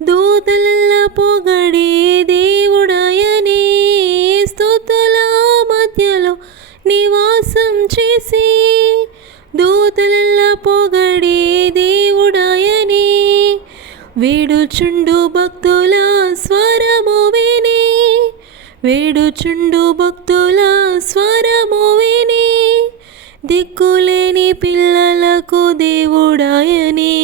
దూతలెల్ల పొగడే దేవుడాయనే, స్తుతుల మధ్యలో నివాసం చేసి. దూతలెల్ల పొగడే దేవుడాయనే, వేడుచుండు భక్తుల స్వరము విని. వేడుచుండు భక్తుల స్వరము విని. దిక్కులేని పిల్లలకు దేవుడాయనే,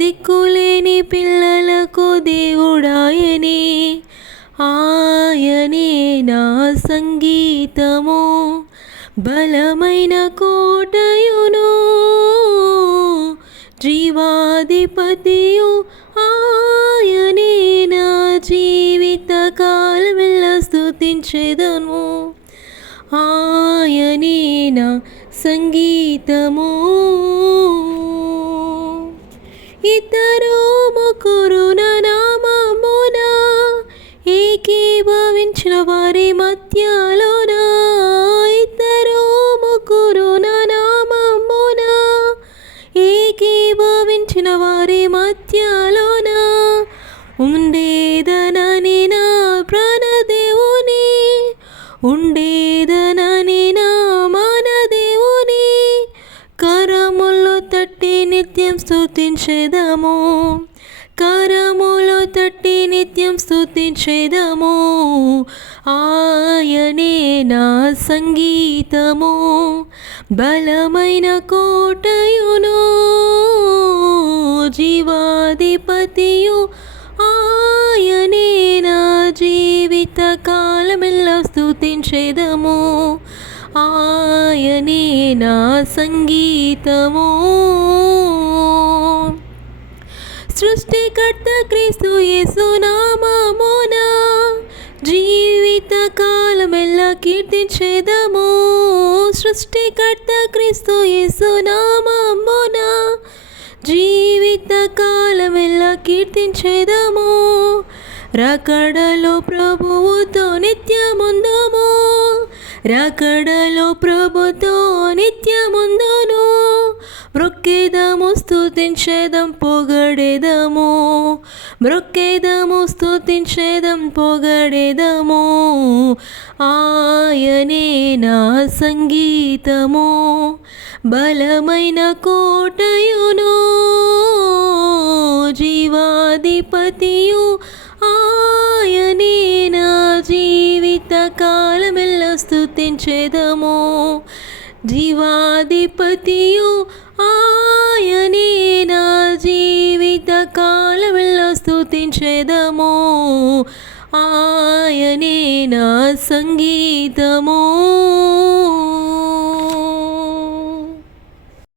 దిక్కులేని పిల్లలకు దేవుడాయనే. ఆయనే నా సంగీతము, బలమైన కోటయును, జీవాధిపతియు ఆయనే. నా జీవిత కాలమెల్లా స్తుతించెదను, ఆయనే నా సంగీతము. ఇద్దరు ముగ్గురు నా నామమున ఏకీభవించిన వారి మధ్యలోన. ఇద్దరు ముగ్గురు నా నామమున ఏకీభవించిన వారి మధ్యలోన. ఉండేదనని నా ప్రాణదేవుని, ఉండేదనని నా మానదేవుని. కరములు తట్టి నిత్యం స్తుతించెదము, కరములు తట్టి నిత్యం స్తుతించెదము. ఆయనే నా సంగీతము, బలమైన కోటయును, జీవాధిపతియు ఆయనే. నా జీవిత కాలమెల్లా స్తుతించెదము, ఆయనే నా సంగీతము. సృష్టికర్త క్రీస్తు యేసు నామమున జీవిత కాలమెల్లా కీర్తించెదము. సృష్టికర్త క్రీస్తు యేసు నామమున జీవిత కాలమెల్లా కీర్తించెదము. రాకడలో ప్రభువుతో నిత్యముందుము, రాకడలో ప్రభుతో నిత్యముందును. మ్రొక్కేదము స్తుతించెదం పొగడెదము, మ్రొక్కేదము స్తుతించెదం పొగడెదము. ఆయనే నా సంగీతము, బలమైన కోటయును, జీవాధిపతియు ఆయనే. నా జీవిత కాలమెల్లా స్తుతించెదము, జీవాధిపతియు ఆయనే. నా జీవిత కాలమెల్లా స్తుతించెదము, ఆయనే నా సంగీతము.